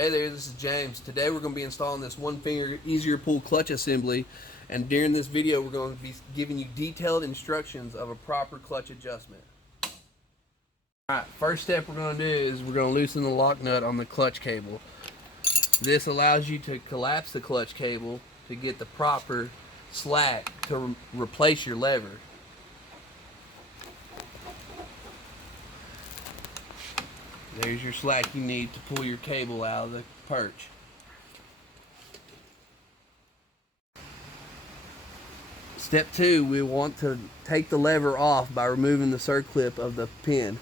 Hey there, this is James. Today we're going to be installing this one finger easier pull clutch assembly, and during this video we're going to be giving you detailed instructions of a proper clutch adjustment. Alright, first step we're going to do is we're going to loosen the lock nut on the clutch cable. This allows you to collapse the clutch cable to get the proper slack to replace your lever. There's your slack you need to pull your cable out of the perch. Step 2, we want to take the lever off by removing the circlip of the pin.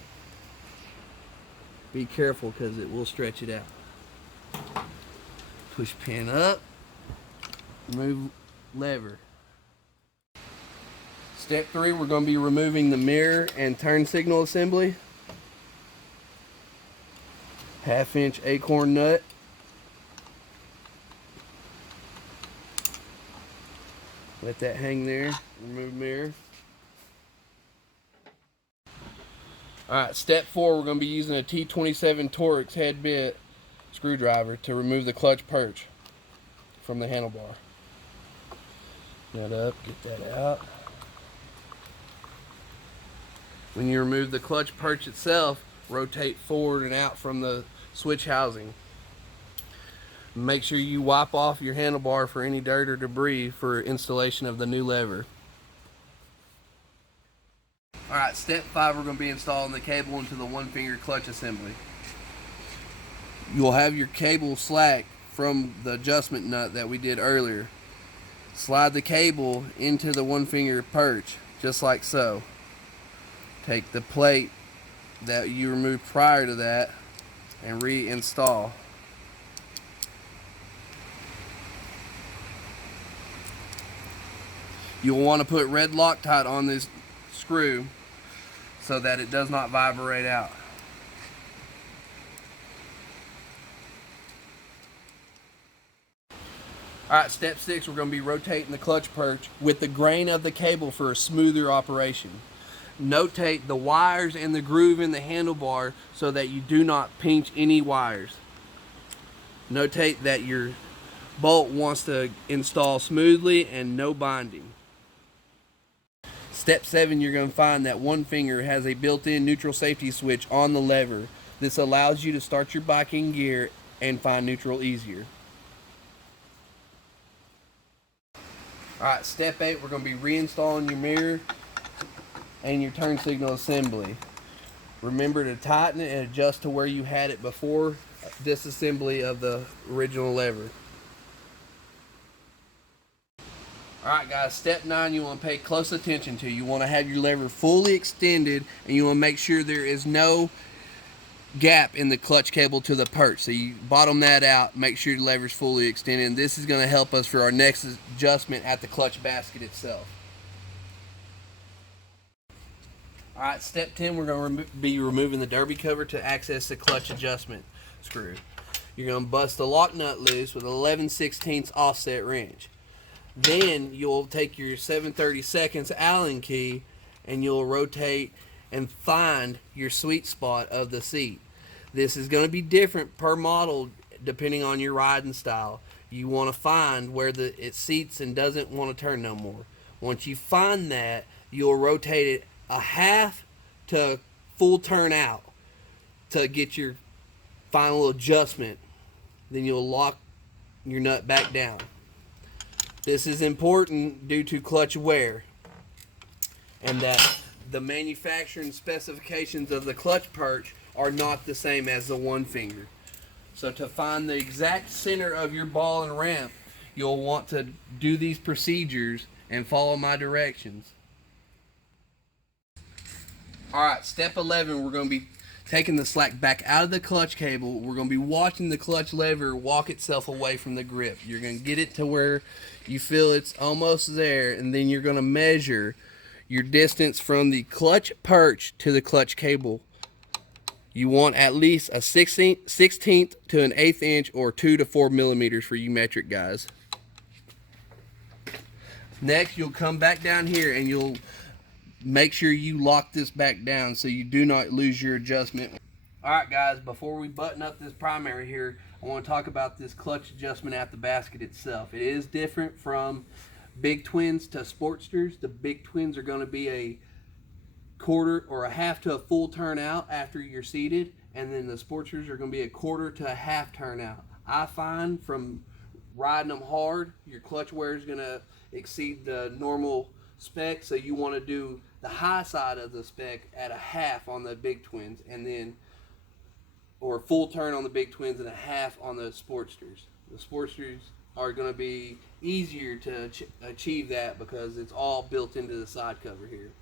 Be careful because it will stretch it out. Push pin up, remove lever. Step 3, we're going to be removing the mirror and turn signal assembly. 1/2 inch acorn nut. Let that hang there. Remove mirror. Alright, step 4, we're going to be using a T27 Torx head bit screwdriver to remove the clutch perch from the handlebar. Nut up, get that out. When you remove the clutch perch itself, rotate forward and out from the switch housing. Make sure you wipe off your handlebar for any dirt or debris for installation of the new lever. Alright, step 5, we're going to be installing the cable into the one finger clutch assembly. You'll have your cable slack from the adjustment nut that we did earlier. Slide the cable into the one finger perch, just like so. Take the plate that you removed prior to that and reinstall. You'll want to put red Loctite on this screw so that it does not vibrate out. Alright, step 6, we're going to be rotating the clutch perch with the grain of the cable for a smoother operation. Notate the wires and the groove in the handlebar so that you do not pinch any wires. Notate that your bolt wants to install smoothly and no binding. Step 7, you're going to find that one finger has a built-in neutral safety switch on the lever. This allows you to start your bike in gear and find neutral easier. Alright, step 8, we're going to be reinstalling your mirror and your turn signal assembly. Remember to tighten it and adjust to where you had it before disassembly of the original lever. Alright guys, step 9 you want to pay close attention to. You want to have your lever fully extended and you want to make sure there is no gap in the clutch cable to the perch. So you bottom that out, make sure your lever is fully extended, and this is going to help us for our next adjustment at the clutch basket itself. Alright, step 10, we're going to be removing the derby cover to access the clutch adjustment screw. You're going to bust the lock nut loose with an 11/16 offset wrench. Then you'll take your 7/32 Allen key and you'll rotate and find your sweet spot of the seat. This is going to be different per model depending on your riding style. You want to find where it seats and doesn't want to turn no more. Once you find that, you'll rotate it a half to full turn out to get your final adjustment. Then you'll lock your nut back down. This is important due to clutch wear and that the manufacturing specifications of the clutch perch are not the same as the one finger. So to find the exact center of your ball and ramp, you'll want to do these procedures and follow my directions. Alright, step 11, we're going to be taking the slack back out of the clutch cable. We're going to be watching the clutch lever walk itself away from the grip. You're going to get it to where you feel it's almost there, and then you're going to measure your distance from the clutch perch to the clutch cable. You want at least a 16th to an 1/8 inch or 2 to 4 millimeters for you metric guys. Next, you'll come back down here and you'll make sure you lock this back down so you do not lose your adjustment. Alright guys, before we button up this primary here, I want to talk about this clutch adjustment at the basket itself. It is different from big twins to Sportsters. The big twins are going to be a quarter or a half to a full turn out after you're seated, and then the Sportsters are going to be a quarter to a half turn out. I find from riding them hard, your clutch wear is going to exceed the normal spec, so you want to do the high side of the spec at a half on the big twins, and then or full turn on the big twins and a half on the Sportsters. The Sportsters are going to be easier to achieve that because it's all built into the side cover here.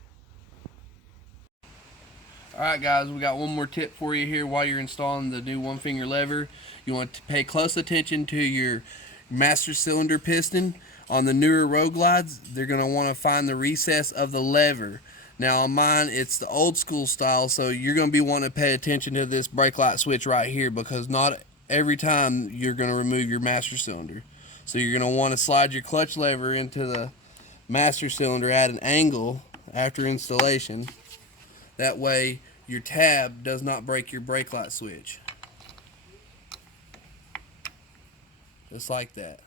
Alright guys, we got one more tip for you here while you're installing the new one finger lever. You want to pay close attention to your master cylinder piston. On the newer road glides, they're going to want to find the recess of the lever. Now on mine, it's the old school style, so you're going to be wanting to pay attention to this brake light switch right here, because not every time you're going to remove your master cylinder. So you're going to want to slide your clutch lever into the master cylinder at an angle after installation. That way your tab does not break your brake light switch. Just like that.